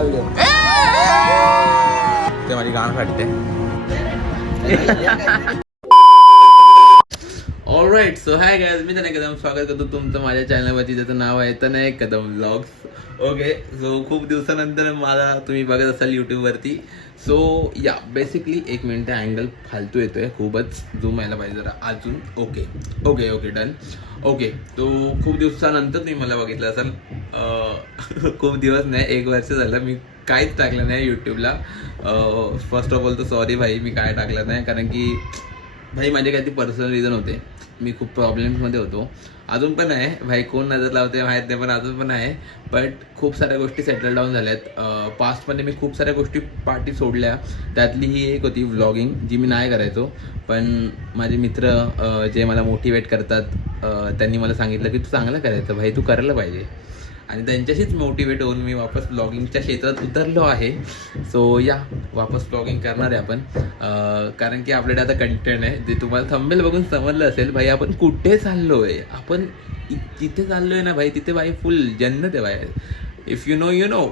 हा व्हिडिओ ते माझी गाणं काढते. ऑलराईट, सो हाय गाईज, मी तनय कदम स्वागत करतो तुमचं माझ्या चॅनलवरती, ज्याचं नाव आहे तनय कदम व्लॉग्स. ओके, सो खूप दिवसानंतर मला तुम्ही बघत असाल यूट्यूबवरती. सो या बेसिकली एक मिनिट अँगल फालतू येतोय खूपच, झूम यायला पाहिजे जरा अजून. Okay okay okay done. Okay, तो खूप दिवसानंतर तुम्ही मला बघितलं असाल. खूप दिवस नाही, 1 वर्ष झालं मी काहीच टाकलं नाही यूट्यूबला. फर्स्ट ऑफ ऑल तर सॉरी भाई, मी काय टाकलं नाही कारण की भाई माझे काही पर्सनल रिझन होते. मी खूप प्रॉब्लेम्समध्ये होतो, अजून पण आहे भाई. कोण नजर लावते माहीत नाही, पण अजून पण आहे. बट खूप साऱ्या गोष्टी सेटल डाऊन झाल्यात. पास्टमध्ये मी खूप साऱ्या गोष्टी पार्टी सोडल्या, त्यातली ही एक होती व्लॉगिंग, जी मी नाही करायचो. पण माझे मित्र जे मला मोटिवेट करतात, त्यांनी मला सांगितलं की तू चांगलं करायचं भाई, तू करायला पाहिजे. आणि त्यांच्याशीच मोटिवेट होऊन मी वापस ब्लॉगिंगच्या क्षेत्रात उतरलो आहे. सो या वापस ब्लॉगिंग करणार आहे आपण, कारण की आपल्याकडे आता कंटेंट आहे जे तुम्हाला थंबनेल बघून समजलं असेल. भाई आपण कुठे चाललो आहे, आपण जिथे चाललो आहे ना भाई, तिथे भाई फुल जन्नत आहे भाई. If you know you know.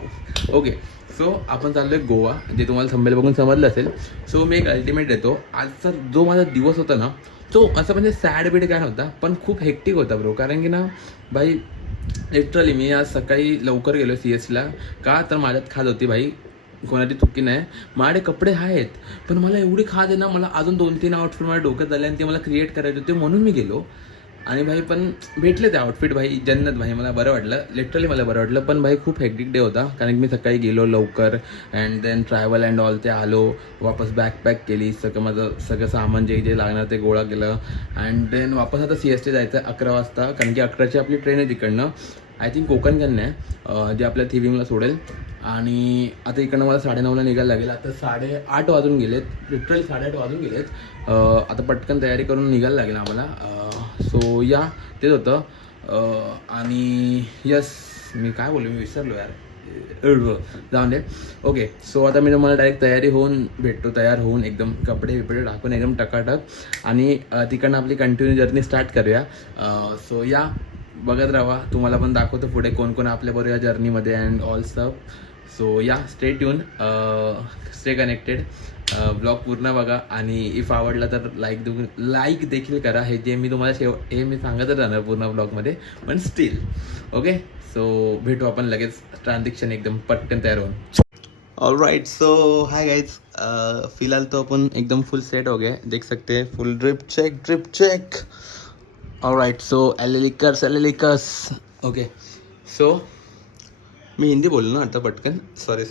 Okay, so आपण चाललो आहे गोवा, जे तुम्हाला थंबनेल बघून समजलं असेल. सो मी एक अल्टिमेट देतो. आजचा जो माझा दिवस होता ना, तो असं म्हणजे सॅड बीड काय नव्हता, पण खूप हेक्टिक होता ब्रो. कारण की ना भाई लिटरली मी आज सकाळी लवकर गेलो CSला. का तर माझ्यात खाज होती भाई, कोणाची चुकी नाही. माझे कपडे आहेत, पण मला एवढी खाज आहे ना, मला अजून 2-3 आउटफिट माझ्या डोक्यात आले आणि ते मला क्रिएट करायचे होते, म्हणून मी गेलो. आणि भाई पण भेटले ते आउटफिट भाई, जन्नत भाई. मला बरं वाटलं, लिटरली मला बरं वाटलं. पण भाई खूप हेक्टिक डे होता, कारण की मी सकाळी गेलो लवकर and then travel and all ते आलो, वापस बॅकपॅक केली, माझं सगळं सामान जे जे लागणार ते गोळा केलं. अँड देन वापस आता CST जायचं 11 वाजता, कारण की 11ची आपली ट्रेन आहे तिकडनं. आय थिंक कोकणकडनं आहे, जे आपल्या थिविंगला सोडेल. आणि आता इकडनं मला 9:30ला निघायला लागेल. आता 8:30 वाजून गेलेत, लिटरली 8:30 वाजून गेलेत. आता पटकन तयारी करून निघायला लागेल आम्हाला. सो या तेच होतं. आणि यस, मी काय बोलू, मी विसरलो यार, जाऊन दे. ओके, सो आता मी तुम्हाला डायरेक्ट तयारी होऊन भेटतो, तयार होऊन एकदम कपडे बिपडे टाकून एकदम टकाटक, आणि तिकडनं आपली कंटिन्यू जर्नी स्टार्ट करूया. सो या बघत राहा, तुम्हाला पण दाखवतो पुढे कोण कोण आपल्याबरोबर या जर्नीमध्ये अँड ऑल स्टफ. सो या stay tune, stay connected, blog पूर्ण बघा. आणि इफ आवडला तर लाईक देखील करा. हे जे मी तुम्हाला हे मी सांगतच राहणार पूर्ण ब्लॉगमध्ये, पण स्टील. ओके, सो भेटू आपण लगेच, ट्रान्झॅक्शन एकदम पटकन तयार होऊन. ऑलराइट, सो हाय गाइज, फिलहाल तो अपन एकदम फुल सेट हो गए, देख सकते हैं. Full drip check. Alright, so एलिलिकस. ओके, सो मी हिंदी बोललो ना आता पटकन, सॉरी,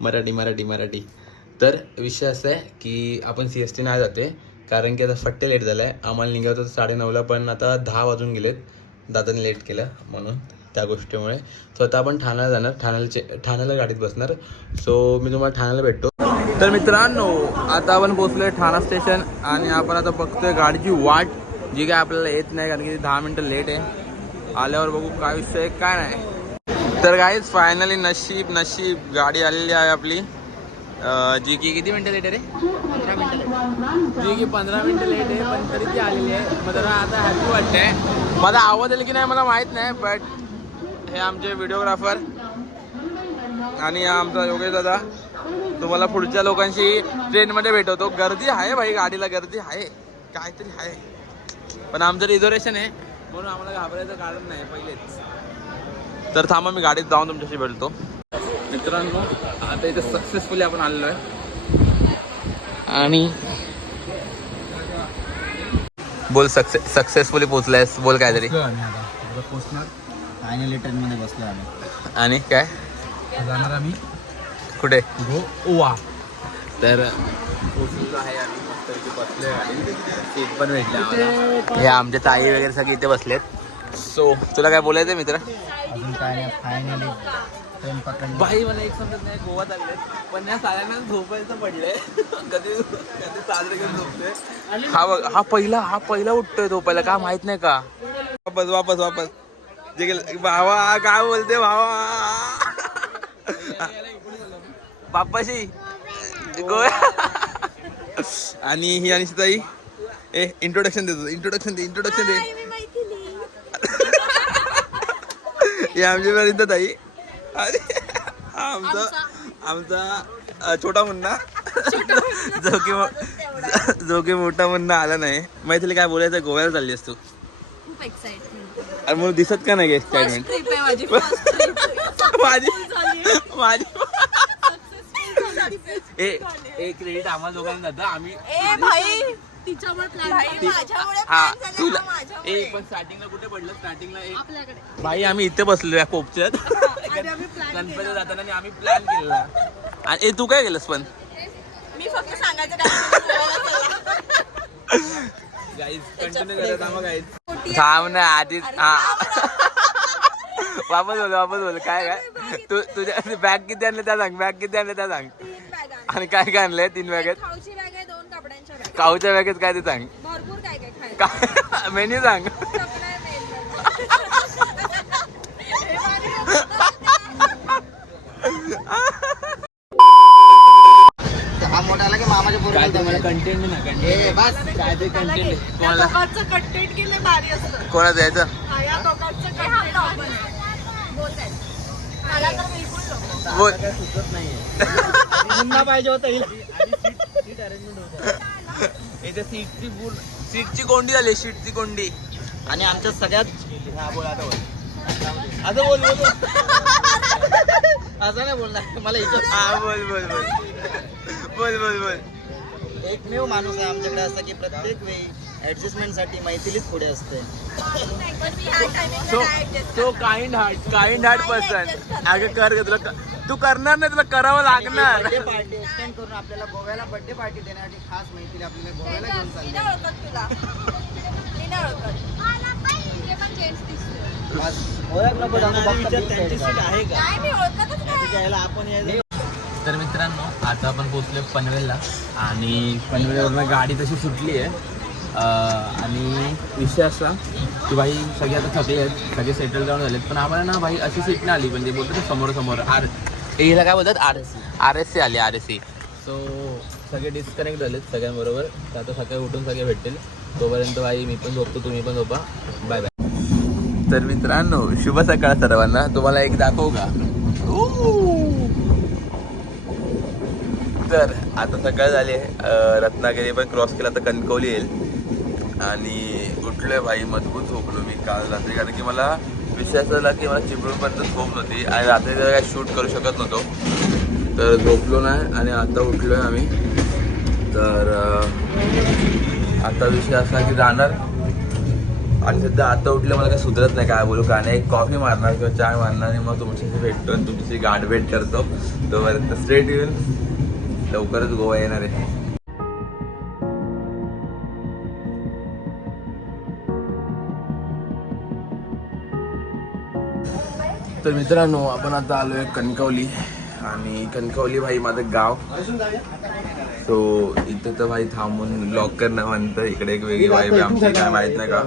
मराठी. तर विषय असा आहे की आपण CST नाही जाते, कारण की आता फट्टे लेट झालं आहे. आम्हाला निघावं होतं 9:30ला, पण आता 10 वाजून गेलेत. दादाने लेट केलं म्हणून, त्या गोष्टीमुळे. सो आता आपण ठाण्याला जाणार, ठाण्याला गाडीत बसणार. सो मी तुम्हाला ठाण्याला भेटतो. तर मित्रांनो, आता आपण पोहोचलो आहे ठाणा स्टेशन, आणि आपण आता बघतोय गाडीची वाट, जी काय आपल्याला येत नाही, कारण की 10 मिनटं लेट आहे. आल्यावर बघू काय विषय आहे काय नाही. तर गाईज फायनली नशीब गाडी आलेली आहे आपली, जी की किती मिनटं लेट आहे रे? 15 मिनटं लेट. जी की 15 मिनटं लेट आहे, पण तरी ती आलेली आहे. मग जरा आता हॅपी वाटतंय. माझा आवाज आला की नाही मला माहीत नाही, बट हे आमचे व्हिडिओग्राफर आणि आमचा योगेश दादा. तुम्हाला पुढच्या लोकांशी ट्रेनमध्ये भेटवतो. गर्दी आहे भाई, गाडीला गर्दी आहे, काहीतरी आहे, पण आमचं रिझर्वेशन आहे म्हणून आम्हाला घाबरायचं कारण नाही पहिलेच. तर थांबा, मी गाडीत जाऊन तुमच्याशी भेटतो. मित्रांनो, आता इथे सक्सेसफुली आपण आलेलो आहे. आणि बोल, सक्सेसफुली पोहोचलायस, बोल काहीतरी. पोचणार फायनली ट्रेनमध्ये बसलो आम्ही. आणि काय जाणार आम्ही कुठे? गोवा. तर पोचलेलो आहे आम्ही, मस्त बसलोय, गाडी सीट पण भेटले आम्हाला. हे आमचे ताई वगैरे सगळे इथे बसलेत. सो तुला काय बोलायचं मित्र? अजून काय नाही, फायनली ट्रेन पकडली. बाई मला एक समजत नाही, गोवा चालले पण या साऱ्यांना झोपायचं पडलंय. कधी साजरे करून झोपतोय. हा पहिला उठतोय झोपायला, का माहित नाही का? वापस जे गेलं भावा, काय बोलते भावा, बाप्पाशी गोव्या. आणि ही अनिशिताई, इंट्रोडक्शन दे. हे आमची परिंदा ताई. अरे आमचा छोटा मुन्ना जो की मोठा मुन्ना आला नाही. माहिती काय बोलायचं, गोव्याला चालली असतो. खूप एक्साइटमेंट. अरे मग दिसत का नाही एक्साइटमेंट ट्रिप आहे माझी. फर्स्ट ट्रिप माझी एक क्रेडिट आम्हाला दोघांना जातं. आम्ही ए भाई तिच्यामुळे प्लॅन माझ्यामुळे हा plan झाला, तुला माझ्यामुळे. पण स्टार्टिंगला कुठे पडलं, स्टार्टिंगला आपल्याकडे भाई आम्ही इथे बसलो या कोपच्यात आणि आम्ही प्लॅन गणपती जाताना आणि आम्ही प्लॅन केलेला. आणि तू काय केलंस पण मी फक्त सांगायचं काय गाईज कंटिन्यू करत आम्हा गाईज थांब ना आधी. हा वापस बोल काय तू तुझ्या बॅग किती आणले त्या सांग. बॅग किती आणले त्या सांग. 3 बॅग आणि काय काय आणलंय 3 बॅगेत. खाऊची बॅग आहे, 2 कपड्यांच्या बॅग. काऊच्या बॅगेत काय ते सांग. भरपूर काय काय खायला. काय मेन्यू सांग. सपना आहे main. हा मोठा आला की मामाच्या काय पोरी मला कंटेंट ना ए बस काय ते कंटेंट त्या दोघांचं कंटेंट केलं भारी असतं. कोणाचं यायचं. हा, या दोघांचं कंटेंट बोलताय. मला तर बिलकुल नको. बोल. सुचत नाहीये. मुन्ना पाहिजे होता सीट अरेंजमेंट होतं. इथे सीटची कोंडी झाली. सीटची कोंडी. आणि आमच्या सगळ्यात हा बोल आता बोल. आता बोल असं नाही बोलणार मला इथं. हा बोल एकमेव माणूस आहे आमच्याकडे असं की प्रत्येक वेळी ऍडजस्टमेंट साठी मैथिलीच पुढे असते. पण मी ह्या timing ला नाही adjust तो काइंड हार्ट पर्सन. अगं कर ग, तुला तू करणार नाही, तुला करावं लागणार. बर्थडे पार्टी एक्सटेंड करून आपल्याला गोव्याला बर्थडे पार्टी देण्यासाठी खास मैथिली आपल्याला गोव्याला घेऊन मी चालली. नाही ओळखत तुला. मी नाही ओळखत. ते पण जेंट्स दिसतोय. ओळख नको जाणू फक्त आहे का काय मी ओळखतच नाही. यायला आपण यायला. तर मित्रांनो आता आपण पोहोचलो पनवेलला आणि पनवेलवरून गाडी तशी सुटली आहे. आणि विषय असा की भाई सगळे आता थकले आहेत, सगळे सेटल डाऊन झालेत. पण आम्हाला ना भाई अशी सीट नाही आली. म्हणजे बोलतो ना समोर हिला काय बोलतात RSC आली RSC. सो सगळे डिस्कनेक्ट झालेत सगळ्यांबरोबर. तर आता सकाळी उठून सगळे भेटतील. तोपर्यंत भाई मी पण झोपतो, तुम्ही पण झोपा. Bye bye. तर मित्रांनो शुभ सकाळ सर्वांना. तुम्हाला एक दाखवू का. तर आता सकाळ झाली आहे. रत्नागिरी पण क्रॉस केला तर कणकवली येईल. आणि उठलोय भाई मजबूत झोपलो मी काल रात्री. कारण की मला विषय असा झाला की मला चिपळूणपर्यंत झोप नव्हती आणि रात्री काय शूट करू शकत नव्हतो. तर झोपलो नाही आणि आता उठलोय आम्ही. तर आता विषय असा की जाणार. आणि सध्या आता उठलं मला काही सुधरत नाही काय बोलू का नाही. एक कॉफी मारणार किंवा चाय मारणार आणि मग तुमच्याशी भेटतो आणि तुमची गाठ भेट करतो. तोपर्यंत स्ट्रेट येऊन लवकरच गोवा येणार आहे. तर मित्रांनो आपण आता आलोय कणकवली. आणि कणकवली भाई माझं गाव. सो इथे तर भाई थांबून ब्लॉग करणं म्हणतं. इकडे एक वेगळी वाईब आहे आमची, काय माहित नाही का.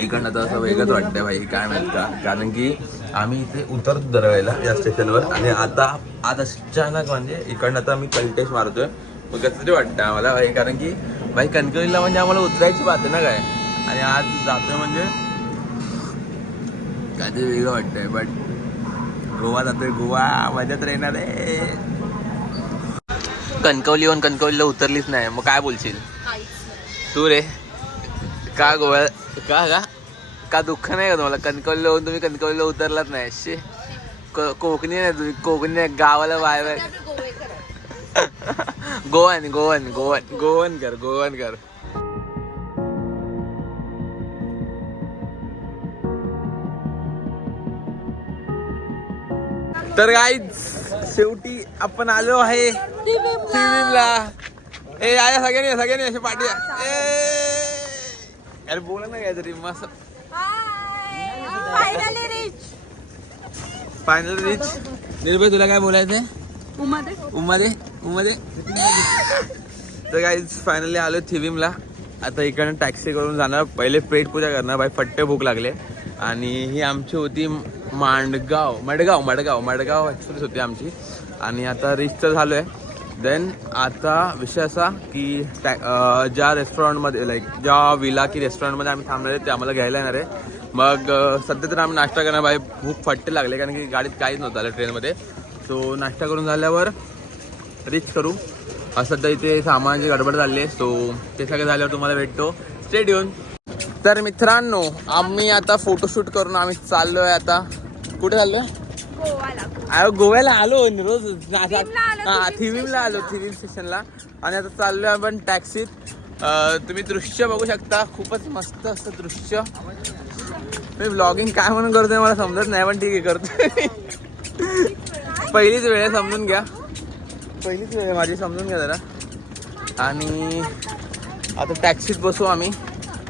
इकडनं तर असं वेगळंच वाटतंय भाई, काय माहित का. कारण की आम्ही इथे उतरतो दरवेळेला या स्टेशनवर आणि आता आज अचानक म्हणजे इकडनं आता आम्ही कल्टेश मारतोय. मग कसं तरी वाटतं आम्हाला भाई. कारण की भाई कणकवलीला म्हणजे आम्हाला उतरायची बात आहे ना काय. आणि आज जातोय म्हणजे काय ते वेगळं वाटतंय. बट गोवा जातोय, गोवा मजाच राहणार आहे. कणकवलीहून कणकवलीला उतरलीच नाही मग काय बोलशील तू रे. का गोवा का दुःख नाही का तुम्हाला. कणकवलीला होऊन तुम्ही कणकवलीला उतरलाच नाही. शे कोकणी नाही तुम्ही. कोकणी गावाला बाय गोवन कर. तर गाईज शेवटी आपण आलो आहे TVला. ए आया सगळ्यांनी अशी पाठी. अरे बोला ना काहीतरी मस्त. Final rich. निर्भय तुला काय बोलायचंय. उमध्ये तर गाईज फायनली आलो थिविमला. आता इकडनं टॅक्सी करून जाणार. पहिले पेट पूजा करणार भाई. फट्टे भूक लागले. आणि ही आमची होती मडगाव ॲक्च्युलीच होती आमची. आणि आता रिच तर झालो आहे. देन आता विषय असा की ज्या रेस्टॉरंटमध्ये ज्या विला की रेस्टॉरंटमध्ये आम्ही थांबणार आहे ते आम्हाला घ्यायला येणार आहे. मग सध्या तर आम्ही नाश्ता करणार बाई, भूक फट्टे लागले कारण की गाडीत काहीच नव्हतं आलं ट्रेनमध्ये. सो नाश्ता करून झाल्यावर रीच करू. सध्या इथे सामानाची गडबड झाली आहे. सो ते सगळं झाल्यावर तुम्हाला भेटतो. Stay tune. तर मित्रांनो, आम्ही आता फोटोशूट करून आम्ही चाललोय. आता कुठे चाललोय? गोव्याला आलो रोज. थिविमला आलो, थिविम स्टेशनला. आणि आता चाललोय आपण टॅक्सीत. तुम्ही दृश्य बघू शकता, खूपच मस्त असतं दृश्य. मी व्लॉगिंग काय म्हणून करतोय मला समजत नाही, पण ठीक आहे करतोय. पहिलीच वेळ आहे, समजून घ्या. पहिलीच वेळ आहे माझी, समजून घ्या जरा. आणि आता टॅक्सीत बसू आम्ही,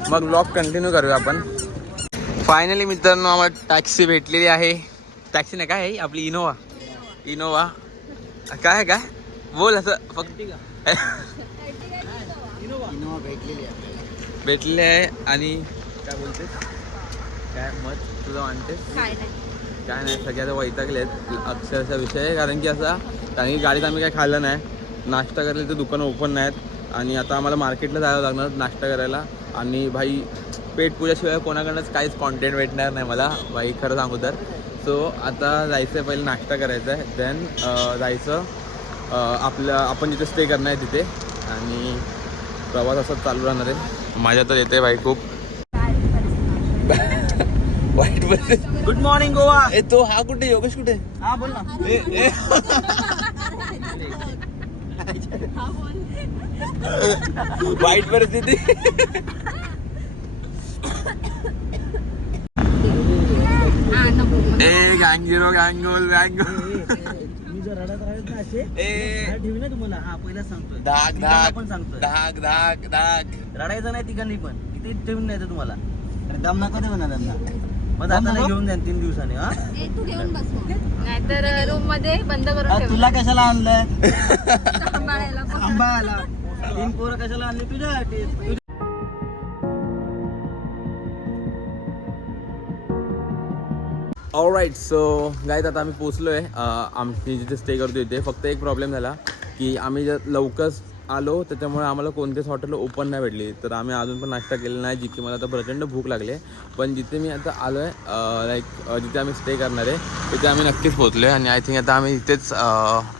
मग व्लॉग कंटिन्यू करूया आपण. फायनली मित्रांनो आम्हाला टॅक्सी भेटलेली आहे. टॅक्सी नाही काय आहे आपली, इनोवा. काय आहे काय बोल असं फक्त. इनोवा भेटलेली आहे. आणि काय बोलते, काय मत तुझं मानते? काय नाही, सगळ्याचा वैतागले आहेत अक्षरशः विषय. कारण की गाडीत आम्ही काय खाल्लं नाही, नाश्ता करायला तर दुकानं ओपन नाहीत. आणि आता आम्हाला मार्केटला जायला लागणार नाश्ता करायला. आणि भाई पेटपूजाशिवाय कोणाकडनंच काहीच कॉन्टेंट भेटणार नाही मला भाई, खरं सांगू तर. सो आता जायचं आहे, पहिले नाश्ता करायचा आहे, देन जायचं आपण जिथे स्टे करणार आहे तिथे. आणि प्रवास असंच चालू राहणार आहे. माझ्या तर येते भाई खूप वाईट. Good morning Goa. तो हा कुठे, योगेश कुठे? हा बोल ना. वाईट परिस्थिती. गँगोल मी जर रडत राहत ना असे ठेवी ना तुम्हाला. हा पहिलाच सांगतोय, धाक पण सांगतोय धाक धाक धाक. रडायचं नाही तिघांनी पण, इथे ठेवून नाही तुम्हाला. अरे दम नका देऊ ना त्यांना. मग आता नाही घेऊन द्या 3 दिवसांनी. हा तू घेऊन बस नाहीतर रूम मध्ये बंद करून ठेव. तुला कशाला आणलंय? सांभाळायला. सांभाळायला 3 पोरं कशाला आणली तुझ्यासाठी? ऑलराईट. सो गाईज आता आम्ही पोचलो आहे आम्ही जिथे स्टे करतो इथे. फक्त एक प्रॉब्लेम झाला की आम्ही जर लवकर आलो त्याच्यामुळे आम्हाला कोणतेच हॉटेल ओपन नाही भेटली. तर आम्ही अजून पण नाश्ता केलेला नाही, जिथे मला आता प्रचंड भूक लागली आहे. पण जिथे मी आता आलो आहे लाईक जिथे आम्ही स्टे करणार आहे तिथे आम्ही नक्कीच पोचलो आहे. आणि आय थिंक आता आम्ही इथेच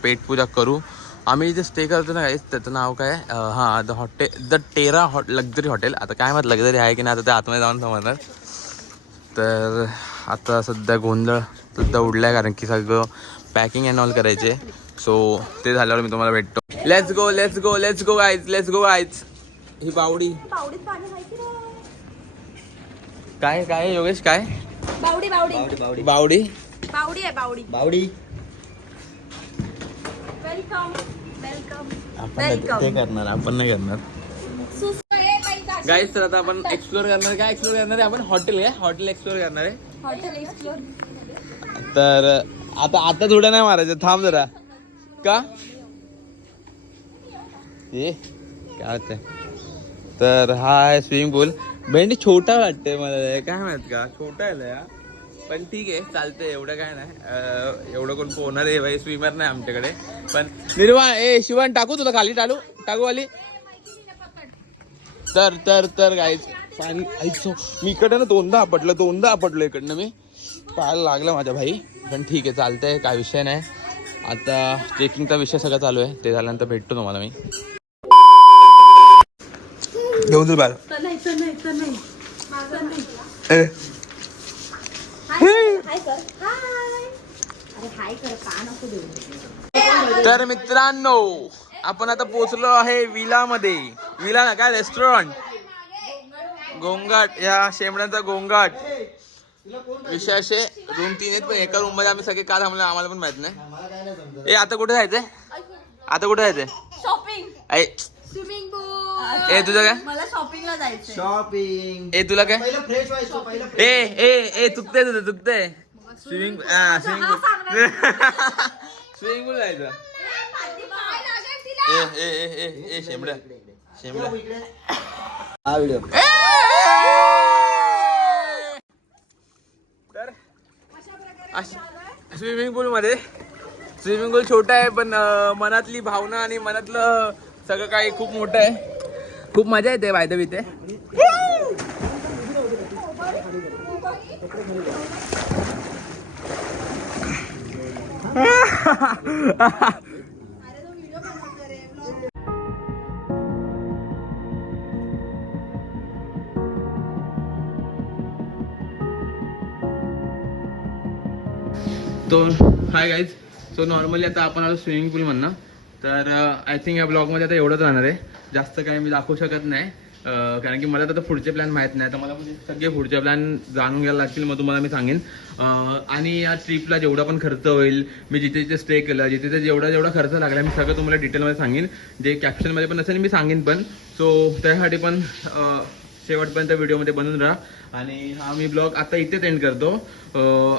पेटपूजा करू. आम्ही जिथे स्टे करतो ना गाईज त्याचं नाव काय आहे, हां द टेरा लक्झरी हॉटेल. आता काय माहिती लक्झरी आहे की नाही, आता ते आतमध्ये जाऊन समजणार. तर आता सध्या गोंधळ सुद्धा उडला आहे कारण की सगळं पॅकिंग अँड ऑल करायचे. सो ते झाल्यावर मी तुम्हाला भेटतो. Let's go guys. ही बावडी काय काय योगेश काय? बावडी बावडी वेलकम. आपण करणार, आपण नाही करणार गाईज. तर आता आपण एक्सप्लोर करणार. काय एक्सप्लोर करणार आहे आपण? हॉटेल एक्सप्लोर करणार आहे. Hotel explore. तर आता थोडं नाही मारायचं, थांब जरा. का ये काय होतंय? तर हा आहे स्विमिंग पूल. भेंडी छोटा वाटतंय मला, काय माहित का छोटा आहे या. पण ठीक आहे चालतंय, एवढं काय नाही. एवढं कोण पोहणार आहे भाई, स्विमर नाही आमच्याकडे. पण निर्वाण शिवान टाकू तुला खाली, टाकू आली. तर गाईज पाणी मी इकडे ना दोनदा आपटलो इकडनं. मी पाहायला लागलं माझ्या भाई. पण ठीक आहे चालतंय, काय विषय नाही. आता चेकिंगचा विषय सगळं चालू आहे, ते झाल्यानंतर भेटतो तुम्हाला मी. घेऊन जाऊ बाहेर. तर मित्रांनो आपण आता पोहोचलो आहे विलामध्ये. विला ना काय रेस्टॉरंट, गोंगाट, या शेमड्यांचा गोंगाट. विषय असे रूम 3 आहेत, पण एका रूम मध्ये आम्ही सगळे का थांबलो आम्हाला पण माहित नाही. आता कुठे जायचंय? शॉपिंग. स्विमिंग पूल. तुझं काय? मला शॉपिंगला जायचंय. शॉपिंग. तुला काय? पहिलं फ्रेश व्हायचं. चुकतंय. स्विमिंग पूल जायचं. शेमड्या हा व्हिडिओ. तर स्विमिंग पूल छोटा आहे, पण मनातली भावना आणि मनातलं सगळं काही खूप मोठं आहे. खूप मजा येते बाय द वे. तो हाय गाईज. सो नॉर्मली आता आपण आलो स्विमिंग पूल म्हणणं. तर आय थिंक या ब्लॉगमध्ये आता एवढंच राहणार आहे. जास्त काही मी दाखवू शकत नाही कारण की मला तर पुढचे प्लॅन माहीत नाही. तर मला म्हणजे सगळे पुढचे प्लॅन जाणून घ्यायला लागतील, मग तुम्हाला मी सांगेन. आणि या ट्रिपला जेवढा पण खर्च होईल, मी जिथे जिथे स्टे केलं, जिथे जेवढा खर्च लागला, मी सगळं तुम्हाला डिटेलमध्ये सांगेन. जे कॅप्शनमध्ये पण असेल मी सांगेन पण. सो त्यासाठी पण शेवटपर्यंत व्हिडिओमध्ये बनून राहा. आणि हा मी ब्लॉग आता इथेच एंड करतो.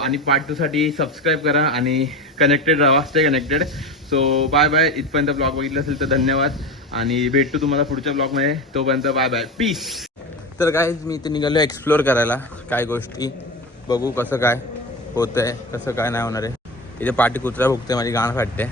आणि पार्ट 2 साठी सबस्क्राईब करा आणि कनेक्टेड राहा, stay connected. So bye bye. इथपर्यंत ब्लॉग बघितलं असेल तर धन्यवाद आणि भेटतो तुम्हाला पुढच्या ब्लॉगमध्ये. तोपर्यंत बाय बाय, पीस. तर काय मी इथे निघालो एक्सप्लोअर करायला काय गोष्टी, बघू कसं काय होतंय, कसं काय नाही होणार आहे. इथे पाठी कुत्रा भुकते, माझी गाण फाटते.